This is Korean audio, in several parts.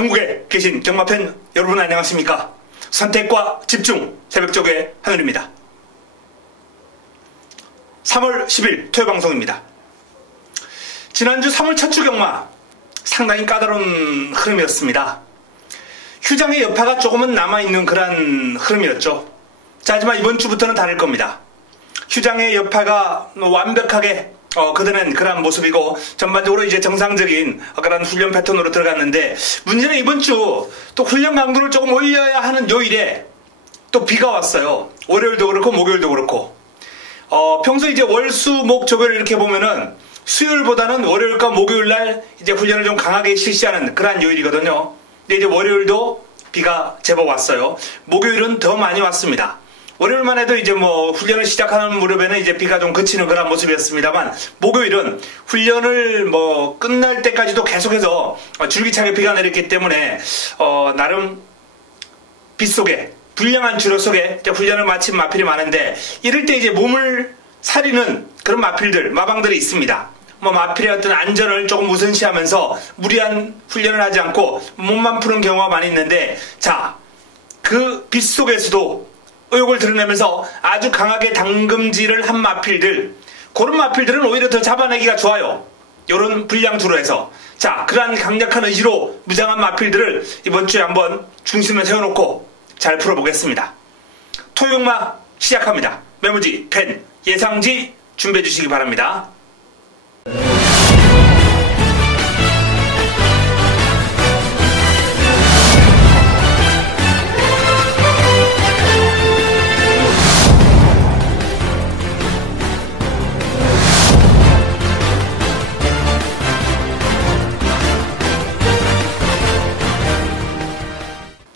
전국에 계신 경마팬 여러분 안녕하십니까? 선택과 집중 새벽조교의 하늘입니다. 3월 10일 토요 방송입니다. 지난주 3월 첫 주 경마 상당히 까다로운 흐름이었습니다. 휴장의 여파가 조금은 남아있는 그런 흐름이었죠. 자, 하지만 이번 주부터는 다를 겁니다. 휴장의 여파가 완벽하게 그드는 그런 모습이고 전반적으로 이제 정상적인 그런 훈련 패턴으로 들어갔는데, 문제는 이번 주 또 훈련 강도를 조금 올려야 하는 요일에 또 비가 왔어요. 월요일도 그렇고 목요일도 그렇고. 평소 이제 월, 수, 목, 조별 이렇게 보면은 수요일보다는 월요일과 목요일날 이제 훈련을 좀 강하게 실시하는 그런 요일이거든요. 근데 이제 월요일도 비가 제법 왔어요. 목요일은 더 많이 왔습니다. 월요일만 해도 이제 훈련을 시작하는 무렵에는 이제 비가 좀 그치는 그런 모습이었습니다만, 목요일은 훈련을 끝날 때까지도 계속해서 줄기차게 비가 내렸기 때문에 나름 빗속에 불량한 주로 속에 이제 훈련을 마친 마필이 많은데, 이럴 때 이제 몸을 사리는 그런 마방들이 있습니다. 마필의 어떤 안전을 조금 우선시하면서 무리한 훈련을 하지 않고 몸만 푸는 경우가 많이 있는데, 자, 그 빗속에서도 의욕을 드러내면서 아주 강하게 당금질을 한 마필들, 그런 마필들은 오히려 더 잡아내기가 좋아요. 요런 불량주로해서. 자, 그러한 강력한 의지로 무장한 마필들을 이번 주에 한번 중심에 세워놓고 잘 풀어보겠습니다. 토요경마 시작합니다. 메모지, 펜, 예상지 준비해 주시기 바랍니다.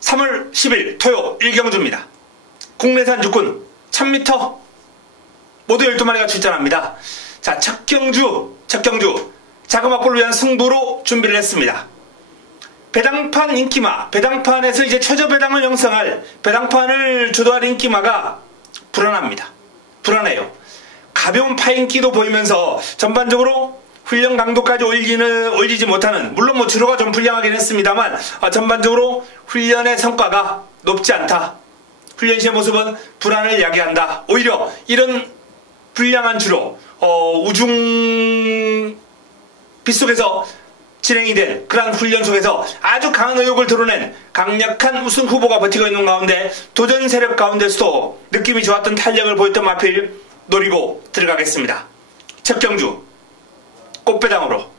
(3월 10일) 토요 1경주입니다. 국내산 육군 1000m 모두 12마리가 출전합니다. 자, 첫 경주 자금확보를 위한 승부로 준비를 했습니다. 배당판 인기마, 배당판에서 이제 최저 배당을 형성할, 배당판을 주도할 인기마가 불안해요. 가벼운 파인기도 보이면서 전반적으로 훈련 강도까지 올리지 못하는, 물론 주로가 좀 불량하긴 했습니다만 전반적으로 훈련의 성과가 높지 않다. 훈련 시의 모습은 불안을 야기한다. 오히려 이런 불량한 주로 우중 빗속에서 진행이 된 그러한 훈련 속에서 아주 강한 의욕을 드러낸 강력한 우승 후보가 버티고 있는 가운데, 도전 세력 가운데서도 느낌이 좋았던 탄력을 보였던 마필 노리고 들어가겠습니다. 첫 경주 꽃배당으로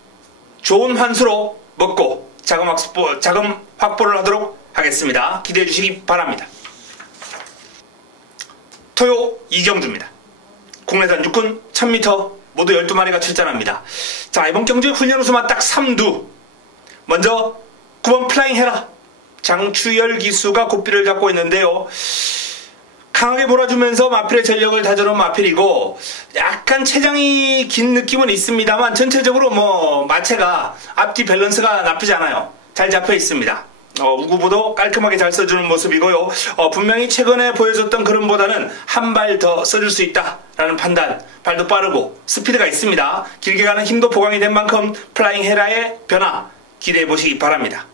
좋은 환수로 먹고 자금 확보를 하도록 하겠습니다. 기대해 주시기 바랍니다. 토요 2경주입니다. 국내산 육군 1000m 모두 12마리가 출전합니다. 자, 이번 경주의 훈련 우수만 딱 3두. 먼저 9번 플라잉 헤라, 장추열 기수가 고삐를 잡고 있는데요. 강하게 몰아주면서 마필의 전력을 다져놓은 마필이고, 약간 체장이 긴 느낌은 있습니다만 전체적으로 마체가 앞뒤 밸런스가 나쁘지 않아요. 잘 잡혀 있습니다. 우구보도 깔끔하게 잘 써주는 모습이고요. 분명히 최근에 보여줬던 그림보다는 한 발 더 써줄 수 있다라는 판단, 발도 빠르고 스피드가 있습니다. 길게 가는 힘도 보강이 된 만큼 플라잉 헤라의 변화 기대해 보시기 바랍니다.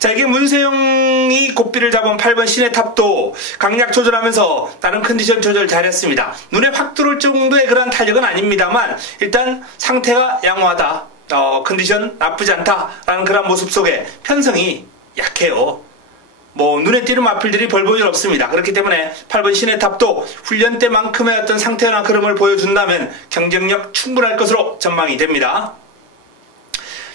자, 이게 문세영이 고삐를 잡은 8번 시내탑도 강약 조절하면서 다른 컨디션 조절 잘했습니다. 눈에 확 들어올 정도의 그런 탄력은 아닙니다만 일단 상태가 양호하다, 컨디션 나쁘지 않다라는 그런 모습 속에 편성이 약해요. 눈에 띄는 마필들이 별 볼 일 없습니다. 그렇기 때문에 8번 시내탑도 훈련 때만큼의 어떤 상태나 그름을 보여준다면 경쟁력 충분할 것으로 전망이 됩니다.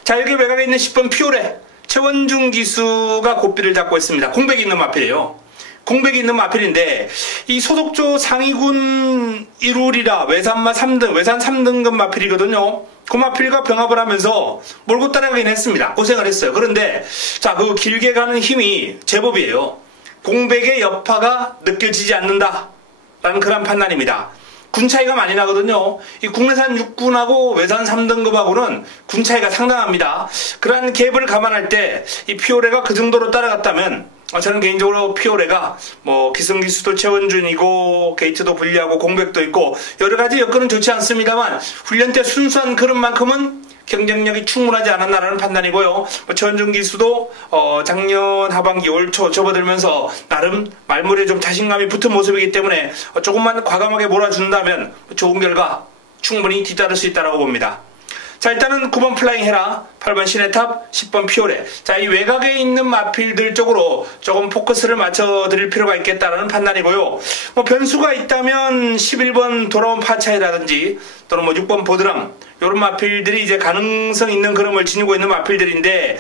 자, 여기 외곽에 있는 10번 피오레, 최원중 기수가 고삐를 잡고 있습니다. 공백이 있는 마필이에요. 공백이 있는 마필인데, 이 소독조 상위군 1홀이라 외산 3등급 마필이거든요. 그 마필과 병합을 하면서 몰고 따라가긴 했습니다. 고생을 했어요. 그런데 자, 그 길게 가는 힘이 제법이에요. 공백의 여파가 느껴지지 않는다라는 그런 판단입니다. 군 차이가 많이 나거든요. 이 국내산 육군하고 외산 3등급하고는 군 차이가 상당합니다. 그러한 갭을 감안할 때 이 피오레가 그 정도로 따라갔다면, 저는 개인적으로 피오레가 기승기수도 최원준이고 게이트도 불리하고 공백도 있고 여러가지 여건은 좋지 않습니다만 훈련 때 순수한 그릇만큼은 경쟁력이 충분하지 않았나라는 판단이고요. 최원중 기수도 작년 하반기 올 초 접어들면서 나름 말물에 좀 자신감이 붙은 모습이기 때문에 조금만 과감하게 몰아준다면 좋은 결과 충분히 뒤따를 수 있다고 봅니다. 자, 일단은 9번 플라잉 헤라, 8번 시네탑, 10번 피오레. 자, 이 외곽에 있는 마필들 쪽으로 조금 포커스를 맞춰드릴 필요가 있겠다라는 판단이고요. 변수가 있다면 11번 돌아온 파차이라든지 또는 6번 보드람, 요런 마필들이 이제 가능성 있는 그림을 지니고 있는 마필들인데,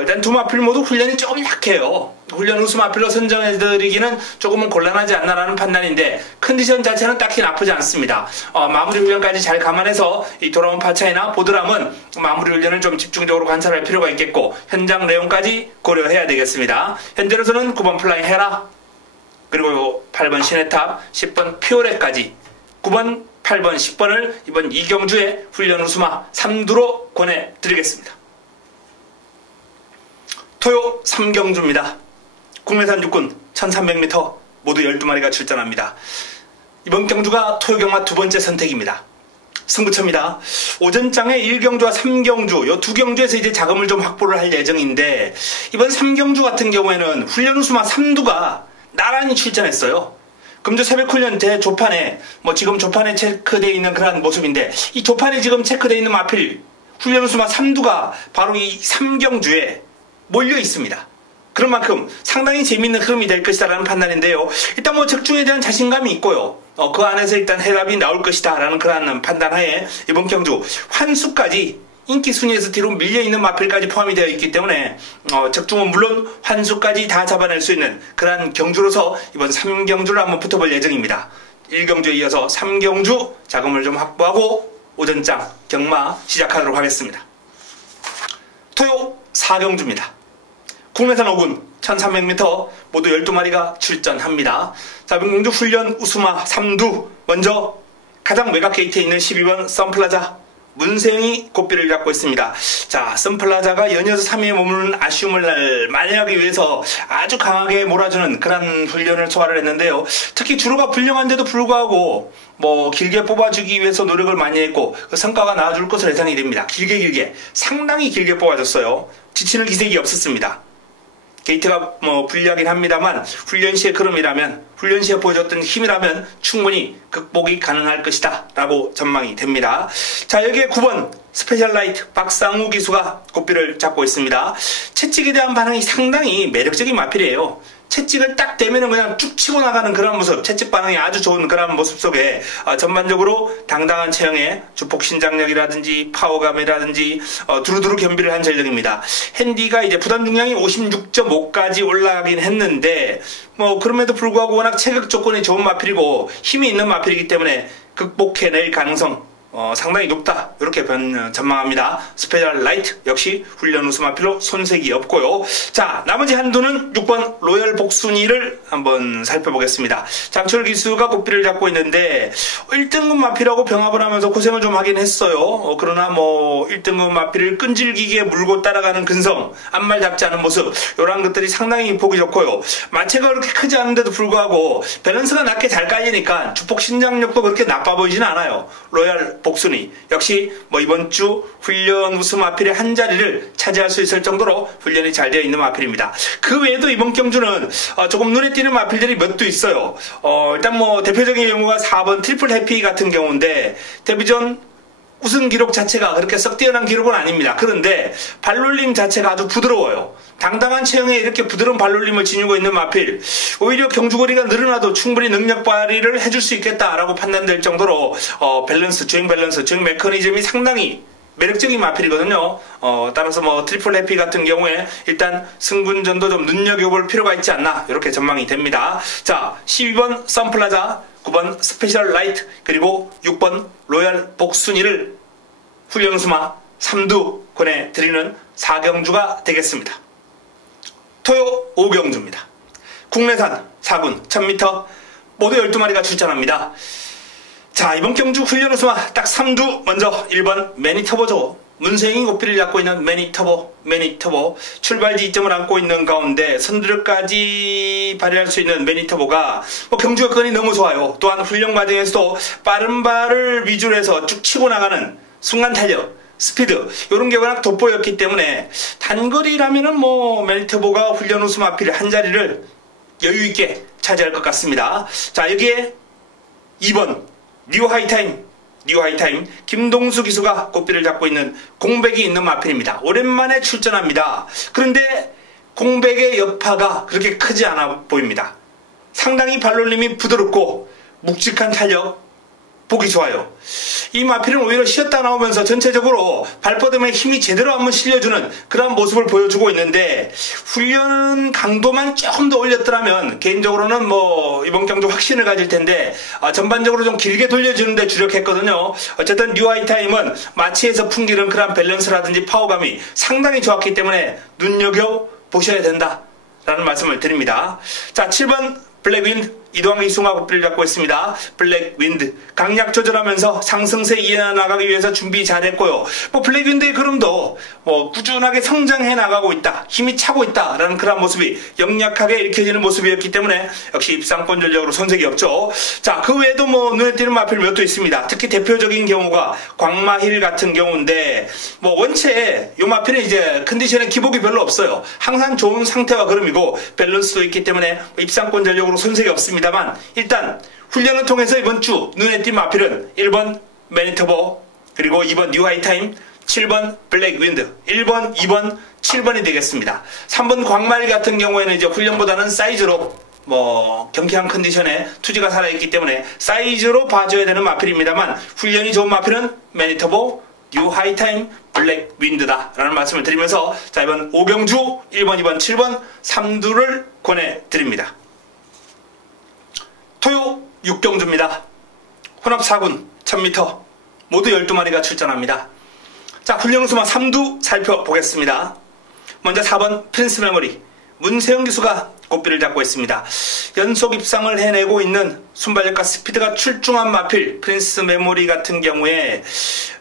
일단 두 마필 모두 훈련이 조금 약해요. 훈련 우수 마필로 선정해드리기는 조금은 곤란하지 않나라는 판단인데, 컨디션 자체는 딱히 나쁘지 않습니다. 마무리 훈련까지 잘 감안해서 이 돌아온 파차이나 보드람은 마무리 훈련을 좀 집중적으로 관찰할 필요가 있겠고, 현장 내용까지 고려해야 되겠습니다. 현재로서는 9번 플라잉 헤라, 그리고 8번 시네탑, 10번 피오레까지 9번, 8번, 10번을 이번 이경주의 훈련 우수마 3두로 권해드리겠습니다. 토요 3경주입니다. 국내산 육군 1300m 모두 12마리가 출전합니다. 이번 경주가 토요 경마 두 번째 선택입니다. 승부처입니다. 오전장에 1경주와 3경주, 이 두 경주에서 이제 자금을 좀 확보를 할 예정인데, 이번 3경주 같은 경우에는 훈련 우수마 3두가 나란히 출전했어요. 금주 새벽 훈련 때 조판에 지금 조판에 체크되어 있는 그런 모습인데, 이 조판에 지금 체크되어 있는 마필 훈련 우수마 3두가 바로 이 3경주에 몰려 있습니다. 그런 만큼 상당히 재미있는 흐름이 될 것이다라는 판단인데요. 일단 적중에 대한 자신감이 있고요. 그 안에서 일단 해답이 나올 것이다라는 그런 판단하에 이번 경주 환수까지 인기 순위에서 뒤로 밀려있는 마필까지 포함이 되어 있기 때문에 적중은 물론 환수까지 다 잡아낼 수 있는 그러한 경주로서 이번 3경주를 한번 붙어볼 예정입니다. 1경주에 이어서 3경주 자금을 좀 확보하고 오전장 경마 시작하도록 하겠습니다. 토요 4경주입니다. 국내산 5군 1300m 모두 12마리가 출전합니다. 자, 이번 경주 훈련 우수마 3두, 먼저 가장 외곽 게이트에 있는 12번 선플라자 문세영이 고삐를 잡고 있습니다. 자, 선플라자가 연이어서 3위에 머무는 아쉬움을 만회하기 위해서 아주 강하게 몰아주는 그런 훈련을 소화를 했는데요. 특히 주로가 불량한데도 불구하고 길게 뽑아주기 위해서 노력을 많이 했고 그 성과가 나와줄 것으로 예상이 됩니다. 길게 상당히 길게 뽑아줬어요. 지치는 기색이 없었습니다. 게이트가 불리하긴 합니다만 훈련 시의 흐름이라면, 훈련 시에 보여줬던 힘이라면 충분히 극복이 가능할 것이다 라고 전망이 됩니다. 자, 여기에 9번 스페셜 라이트 박상우 기수가 고삐를 잡고 있습니다. 채찍에 대한 반응이 상당히 매력적인 마필이에요. 채찍을 딱 대면은 그냥 쭉 치고 나가는 그런 모습, 채찍 반응이 아주 좋은 그런 모습 속에 전반적으로 당당한 체형에 주폭 신장력이라든지 파워감이라든지 두루두루 겸비를 한 전력입니다. 핸디가 이제 부담 중량이 56.5까지 올라가긴 했는데 그럼에도 불구하고 워낙 체격 조건이 좋은 마필이고 힘이 있는 마필이기 때문에 극복해낼 가능성 상당히 높다, 이렇게 전망합니다. 스페셜 라이트 역시 훈련 우수 마필로 손색이 없고요. 자, 나머지 한두는 6번 로열 복순이를 한번 살펴보겠습니다. 장철 기수가 고삐를 잡고 있는데 1등급 마필하고 병합을 하면서 고생을 좀 하긴 했어요. 그러나 1등급 마필을 끈질기게 물고 따라가는 근성, 앞말 잡지 않은 모습, 이런 것들이 상당히 보기 좋고요. 마체가 그렇게 크지 않은데도 불구하고 밸런스가 낮게 잘 깔리니까 주폭 신장력도 그렇게 나빠 보이지는 않아요. 로열 복순이 역시 이번 주 훈련 우수 마필의 한 자리를 차지할 수 있을 정도로 훈련이 잘 되어 있는 마필입니다. 그 외에도 이번 경주는 조금 눈에 띄는 마필들이 몇 두 있어요. 일단 대표적인 경우가 4번 트리플 해피 같은 경우인데 데뷔전 우승 기록 자체가 그렇게 썩 뛰어난 기록은 아닙니다. 그런데 발놀림 자체가 아주 부드러워요. 당당한 체형에 이렇게 부드러운 발놀림을 지니고 있는 마필, 오히려 경주거리가 늘어나도 충분히 능력 발휘를 해줄 수 있겠다라고 판단될 정도로 주행 밸런스, 주행 메커니즘이 상당히 매력적인 마필이거든요. 따라서 트리플 해피 같은 경우에 일단 승분전도 좀 눈여겨볼 필요가 있지 않나, 이렇게 전망이 됩니다. 자, 12번 선플라자, 9번 스페셜 라이트, 그리고 6번 로얄 복순이를 훈련 우수마 3두 권해드리는 4경주가 되겠습니다. 토요 5경주입니다. 국내산 4군 1000m 모두 12마리가 출전합니다. 자, 이번 경주 훈련 우수마 딱 3두, 먼저 1번 매니터보죠. 문세영이 고삐를 잡고 있는 매니터보 출발 지점을 안고 있는 가운데 선두력까지 발휘할 수 있는 매니터보가 경주 여건이 너무 좋아요. 또한 훈련 과정에서도 빠른 발을 위주로 해서 쭉 치고 나가는 순간 탄력, 스피드 이런 게 워낙 돋보였기 때문에 단거리라면은 뭐 멜트보가 훈련 우수 마필 한 자리를 여유 있게 차지할 것 같습니다. 자, 여기에 2번 뉴 하이타임 김동수 기수가 꽃비를 잡고 있는 공백이 있는 마필입니다. 오랜만에 출전합니다. 그런데 공백의 여파가 그렇게 크지 않아 보입니다. 상당히 발놀림이 부드럽고 묵직한 탄력 보기 좋아요. 이 마필은 오히려 쉬었다 나오면서 전체적으로 발뻗음에 힘이 제대로 한번 실려주는 그런 모습을 보여주고 있는데, 훈련 강도만 조금 더 올렸더라면 개인적으로는 뭐 이번 경주 확신을 가질 텐데 전반적으로 좀 길게 돌려주는데 주력했거든요. 어쨌든 뉴 하이타임은 마치에서 풍기는 그런 밸런스라든지 파워감이 상당히 좋았기 때문에 눈여겨보셔야 된다라는 말씀을 드립니다. 자, 7번 블랙윈드 이동환 기수가 꽃비를 잡고 있습니다. 블랙윈드 강약 조절하면서 상승세 이어나가기 위해서 준비 잘했고요. 뭐 블랙윈드의 그림도 뭐 꾸준하게 성장해 나가고 있다, 힘이 차고 있다라는 그런 모습이 역력하게 읽혀지는 모습이었기 때문에 역시 입상권 전력으로 손색이 없죠. 자, 그 외에도 뭐 눈에 띄는 마필 몇 도 있습니다. 특히 대표적인 경우가 광마힐 같은 경우인데, 뭐 원체 이 마필은 이제 컨디션에 기복이 별로 없어요. 항상 좋은 상태와 그름이고 밸런스도 있기 때문에 입상권 전력으로 손색이 없습니다만, 일단 훈련을 통해서 이번 주 눈에 띈 마필은 1번 매니터보, 그리고 2번 뉴 하이타임, 7번 블랙윈드, 1번, 2번, 7번이 되겠습니다. 3번 광말 같은 경우에는 이제 훈련보다는 사이즈로 뭐 경쾌한 컨디션에 투지가 살아있기 때문에 사이즈로 봐줘야 되는 마필입니다만, 훈련이 좋은 마필은 매니터보, 뉴 하이타임, 블랙윈드다 라는 말씀을 드리면서, 자, 이번 5경주 1번, 2번, 7번 3두를 권해드립니다. 토요 6경주입니다. 혼합 4군 1000m 모두 12마리가 출전합니다. 자, 훈련 우수마 3두 살펴보겠습니다. 먼저 4번 프린스 메모리 문세영 기수가 꽃비를 잡고 있습니다. 연속 입상을 해내고 있는 순발력과 스피드가 출중한 마필 프린스 메모리 같은 경우에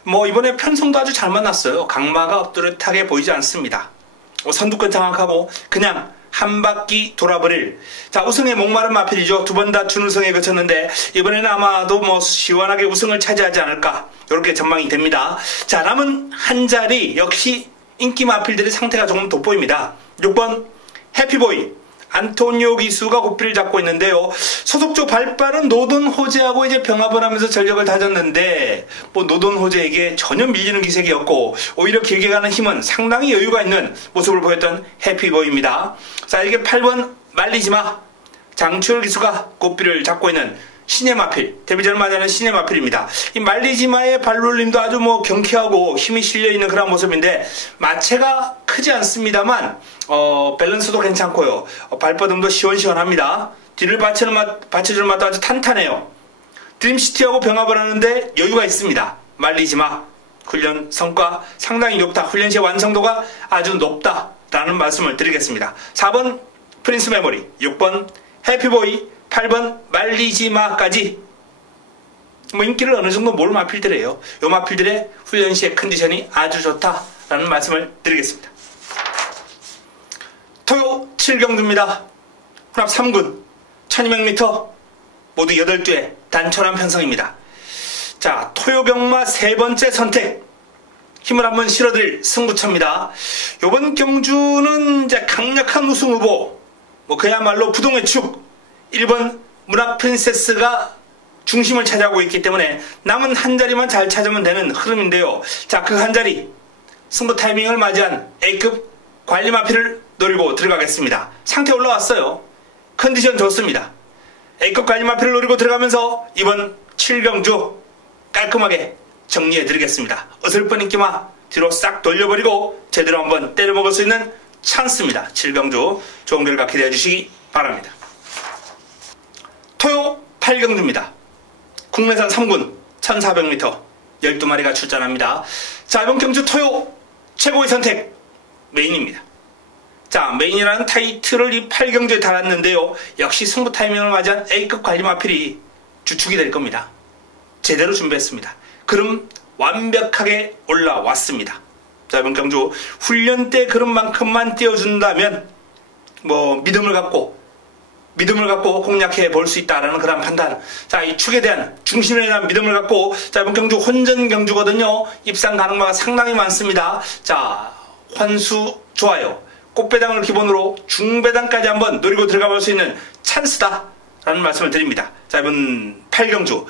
뭐 이번에 편성도 아주 잘 만났어요. 강마가 엎드릇하게 보이지 않습니다. 선두권 장악하고 그냥 한 바퀴 돌아버릴, 자, 우승에 목마른 마필이죠. 두 번 다 준우승에 그쳤는데 이번에는 아마도 뭐 시원하게 우승을 차지하지 않을까, 이렇게 전망이 됩니다. 자, 남은 한 자리 역시 인기 마필들의 상태가 조금 돋보입니다. 6번 해피보이 안토니오 기수가 꽃비를 잡고 있는데요. 소속조 발빠른 노돈 호재하고 이제 병합을 하면서 전력을 다졌는데, 뭐 노돈 호재에게 전혀 밀리는 기색이었고 오히려 길게 가는 힘은 상당히 여유가 있는 모습을 보였던 해피보이입니다. 자, 이게 8번 말리지마 장추열 기수가 꽃비를 잡고 있는 신의 마필, 데뷔전을 맞이하는 신의 마필입니다. 이 말리지마의 발놀림도 아주 뭐 경쾌하고 힘이 실려있는 그런 모습인데, 마체가 크지 않습니다만 밸런스도 괜찮고요. 발버둥도 시원시원합니다. 뒤를 받쳐주는 맛도 아주 탄탄해요. 드림시티하고 병합을 하는데 여유가 있습니다. 말리지마 훈련 성과 상당히 높다, 훈련 시의 완성도가 아주 높다라는 말씀을 드리겠습니다. 4번 프린스 메모리, 6번 해피보이, 8번 말리지마까지 뭐 인기를 어느 정도 몰 마필들이에요. 요 마필들의 훈련 시의 컨디션이 아주 좋다라는 말씀을 드리겠습니다. 토요 7경주입니다. 혼합 3군 1200m 모두 8두의 단촐한 편성입니다. 자, 토요병마 세 번째 선택, 힘을 한번 실어드릴 승부처입니다. 요번 경주는 이제 강력한 우승 후보, 뭐 그야말로 부동의 축 1번 문학 프린세스가 중심을 차지하고 있기 때문에 남은 한 자리만 잘 찾으면 되는 흐름인데요. 자, 그 한 자리 승부 타이밍을 맞이한 A급 관리 마필을 노리고 들어가겠습니다. 상태 올라왔어요. 컨디션 좋습니다. A급 관리 마필을 노리고 들어가면서 이번 7경주 깔끔하게 정리해 드리겠습니다. 어설픈 인기마 뒤로 싹 돌려버리고 제대로 한번 때려먹을 수 있는 찬스입니다. 7경주 좋은 결과 기대해 주시기 바랍니다. 토요 8경주입니다. 국내산 3군 1400m 12마리가 출전합니다. 자, 이번 경주 토요 최고의 선택 메인입니다. 자, 메인이라는 타이틀을 이 8경주에 달았는데요. 역시 승부 타이밍을 맞이한 A급 관리 마필이 주축이 될 겁니다. 제대로 준비했습니다. 그럼 완벽하게 올라왔습니다. 자, 이번 경주 훈련 때 그런 만큼만 띄워준다면 뭐 믿음을 갖고 믿음을 갖고 공략해 볼 수 있다라는 그런 판단. 자, 이 축에 대한 중심에 대한 믿음을 갖고, 자, 이번 경주 혼전 경주거든요. 입상 가능마가 상당히 많습니다. 자, 환수 좋아요. 꽃배당을 기본으로 중배당까지 한번 노리고 들어가 볼 수 있는 찬스다 라는 말씀을 드립니다. 자, 이번 8경주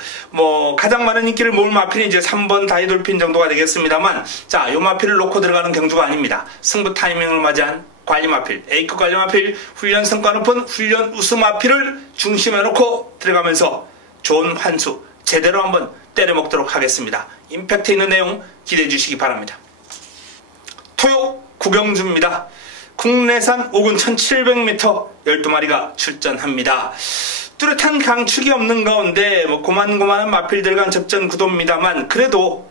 가장 많은 인기를 모을 마필이 이제 3번 다이돌핀 정도가 되겠습니다만, 자, 요 마필을 놓고 들어가는 경주가 아닙니다. 승부 타이밍을 맞이한 관리 마필, A급 관리 마필, 훈련 성과 높은 훈련 우수 마필을 중심에 놓고 들어가면서 좋은 환수 제대로 한번 때려 먹도록 하겠습니다. 임팩트 있는 내용 기대해 주시기 바랍니다. 토요 구경주입니다. 국내산 5군 1700m 12마리가 출전합니다. 뚜렷한 강축이 없는 가운데 고만고만한 마필들 간 접전 구도입니다만, 그래도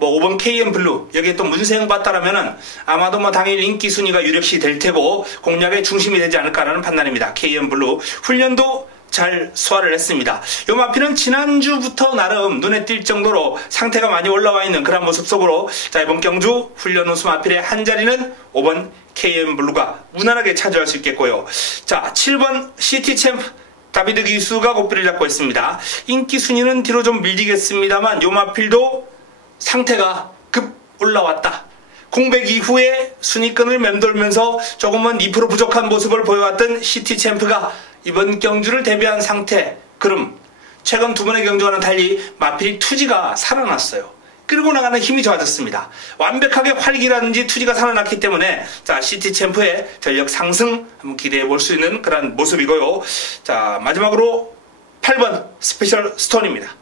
5번 KM블루 여기에 또 문세영 봤다라면은 아마도 당일 인기 순위가 유력시 될 테고 공략의 중심이 되지 않을까라는 판단입니다. KM블루 훈련도 잘 소화를 했습니다. 요 마필은 지난주부터 나름 눈에 띌 정도로 상태가 많이 올라와 있는 그런 모습 속으로, 자, 이번 경주 훈련 우수 마필의 한 자리는 5번 KM블루가 무난하게 차지할 수 있겠고요. 자, 7번 시티챔프 다비드 기수가 고삐를 잡고 있습니다. 인기 순위는 뒤로 좀 밀리겠습니다만 요 마필도 상태가 급 올라왔다. 공백 이후에 순위권을 맴돌면서 조금은 2% 부족한 모습을 보여왔던 시티챔프가 이번 경주를 대비한 상태, 그럼 최근 두 번의 경주와는 달리 마필이 투지가 살아났어요. 끌고 나가는 힘이 좋아졌습니다. 완벽하게 활기라든지 투지가 살아났기 때문에, 자, 시티챔프의 전력 상승 한번 기대해 볼 수 있는 그런 모습이고요. 자, 마지막으로 8번 스페셜 스톤입니다.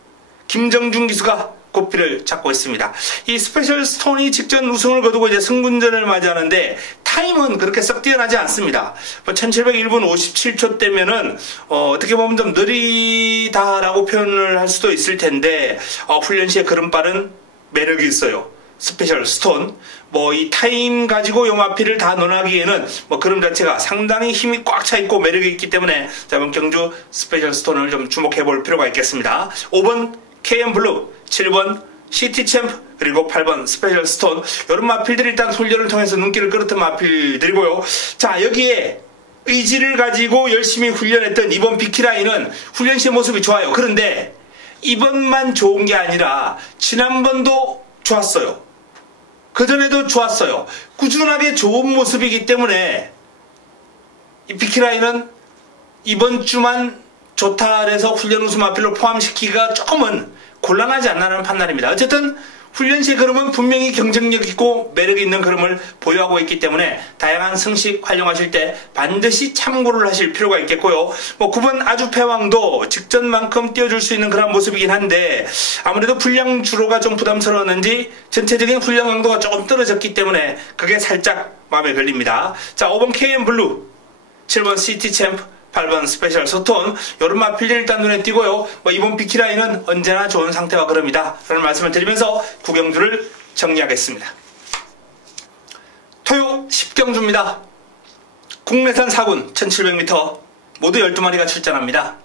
김정준 기수가 고삐를 잡고 있습니다. 이 스페셜 스톤이 직전 우승을 거두고 이제 승군전을 맞이하는데 타임은 그렇게 썩 뛰어나지 않습니다. 1701분 57초 때면은 어떻게 보면 좀 느리다라고 표현을 할 수도 있을 텐데, 훈련 시에 그런 빠른 매력이 있어요. 스페셜 스톤. 이 타임 가지고 요 마필을 다 논하기에는 그런 자체가 상당히 힘이 꽉 차 있고 매력이 있기 때문에, 자, 이번 경주 스페셜 스톤을 좀 주목해 볼 필요가 있겠습니다. 5번 KM블루, 7번 시티챔프, 그리고 8번 스페셜 스톤, 이런 마필들이 일단 훈련을 통해서 눈길을 끌었던 마필들이고요. 자, 여기에 의지를 가지고 열심히 훈련했던 이번 비키라인은 훈련 시의 모습이 좋아요. 그런데 이번만 좋은 게 아니라 지난번도 좋았어요. 그전에도 좋았어요. 꾸준하게 좋은 모습이기 때문에 이 비키라인은 이번 주만 좋다 해서 훈련 우수 마필로 포함시키기가 조금은 곤란하지 않나는 판단입니다. 어쨌든 훈련 시의 흐름은 분명히 경쟁력 있고 매력 있는 흐름을 보유하고 있기 때문에 다양한 승식 활용하실 때 반드시 참고를 하실 필요가 있겠고요. 9번 아주패왕도 직전만큼 띄워줄 수 있는 그런 모습이긴 한데, 아무래도 분량 주로가 좀 부담스러웠는지 전체적인 훈련 강도가 조금 떨어졌기 때문에 그게 살짝 마음에 걸립니다. 자, 5번 KM블루, 7번 시티챔프, 8번 스페셜 스톤, 요런 마필들 일단 눈에 띄고요. 이번 비키라인은 언제나 좋은 상태와 그럽니다 라는 말씀을 드리면서 구경주를 정리하겠습니다. 토요 10경주입니다. 국내산 4군 1700m 모두 12마리가 출전합니다.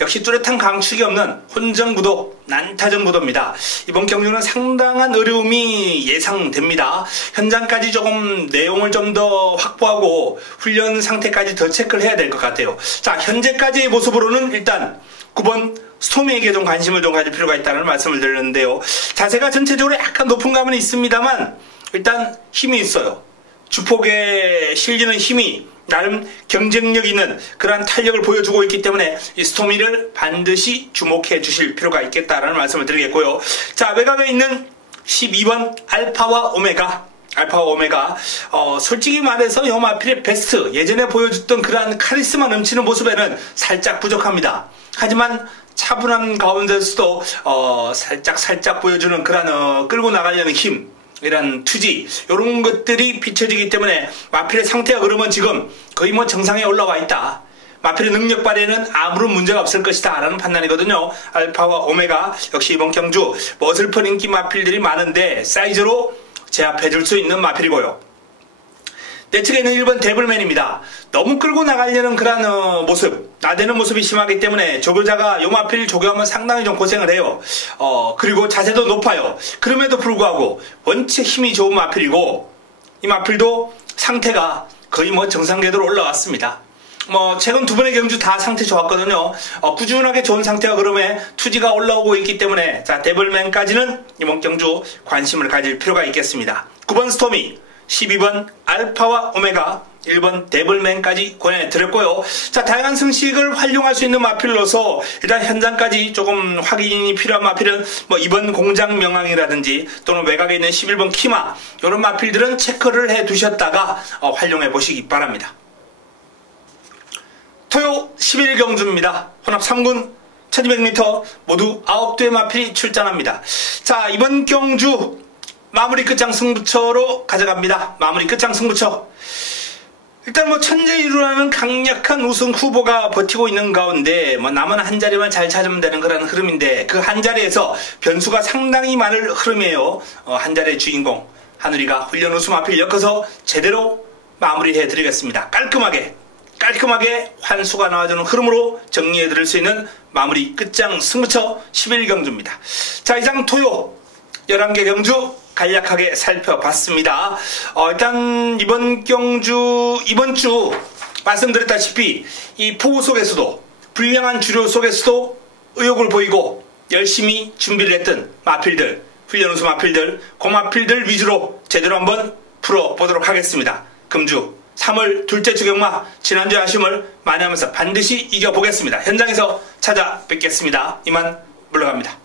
역시 뚜렷한 강축이 없는 혼전구도, 난타전구도입니다. 이번 경주는 상당한 어려움이 예상됩니다. 현장까지 조금 내용을 좀 더 확보하고 훈련 상태까지 더 체크를 해야 될 것 같아요. 자, 현재까지의 모습으로는 일단 9번 스토미에게 좀 관심을 좀 가질 필요가 있다는 말씀을 드렸는데요. 자세가 전체적으로 약간 높은 감은 있습니다만 일단 힘이 있어요. 주폭에 실리는 힘이 나름 경쟁력 있는 그러한 탄력을 보여주고 있기 때문에 이 스토미를 반드시 주목해 주실 필요가 있겠다라는 말씀을 드리겠고요. 자, 외곽에 있는 12번 알파와 오메가. 솔직히 말해서 요 마필의 베스트, 예전에 보여줬던 그러한 카리스마 넘치는 모습에는 살짝 부족합니다. 하지만 차분한 가운데서도 살짝 보여주는 그러한 끌고 나가려는 힘, 이런 투지, 이런 것들이 비춰지기 때문에 마필의 상태와 흐름은 지금 거의 정상에 올라와 있다. 마필의 능력 발휘에는 아무런 문제가 없을 것이다 라는 판단이거든요. 알파와 오메가 역시 이번 경주 어설픈 인기 마필들이 많은데 사이즈로 제압해줄 수 있는 마필이고요. 내 측에 있는 1번 데블맨입니다. 너무 끌고 나가려는 그런 모습, 나대는 모습이 심하기 때문에 조교자가 요 마필 조교하면 상당히 좀 고생을 해요. 그리고 자세도 높아요. 그럼에도 불구하고 원체 힘이 좋은 마필이고, 이 마필도 상태가 거의 정상 궤도로 올라왔습니다. 최근 두 번의 경주 다 상태 좋았거든요. 꾸준하게 좋은 상태와 그름에 투지가 올라오고 있기 때문에 자, 데블맨까지는 이번 경주 관심을 가질 필요가 있겠습니다. 9번 스토미, 12번 알파와 오메가, 1번 데블맨까지 권해드렸고요. 자, 다양한 승식을 활용할 수 있는 마필로서 일단 현장까지 조금 확인이 필요한 마필은 이번 공장 명왕이라든지 또는 외곽에 있는 11번 키마 이런 마필들은 체크를 해 두셨다가 활용해 보시기 바랍니다. 토요 11경주입니다. 혼합 3군 1200m 모두 9대의 마필이 출전합니다. 자, 이번 경주 마무리 끝장 승부처로 가져갑니다. 마무리 끝장 승부처. 일단 천재이루라는 강력한 우승 후보가 버티고 있는 가운데 남은 한 자리만 잘 찾으면 되는 그런 흐름인데 그 한 자리에서 변수가 상당히 많을 흐름이에요. 한 자리의 주인공 하누리가 훈련 우승 마필 엮어서 제대로 마무리해 드리겠습니다. 깔끔하게 환수가 나와주는 흐름으로 정리해 드릴 수 있는 마무리 끝장 승부처 11경주입니다. 자, 이상 토요 11개 경주 간략하게 살펴봤습니다. 일단 이번 주 말씀드렸다시피 이 폭우 속에서도 불량한 주료 속에서도 의욕을 보이고 열심히 준비를 했던 마필들, 훈련 우수 마필들, 그 마필들 위주로 제대로 한번 풀어보도록 하겠습니다. 금주 3월 둘째 주 경마 지난주 아쉬움을 만회하면서 반드시 이겨보겠습니다. 현장에서 찾아뵙겠습니다. 이만 물러갑니다.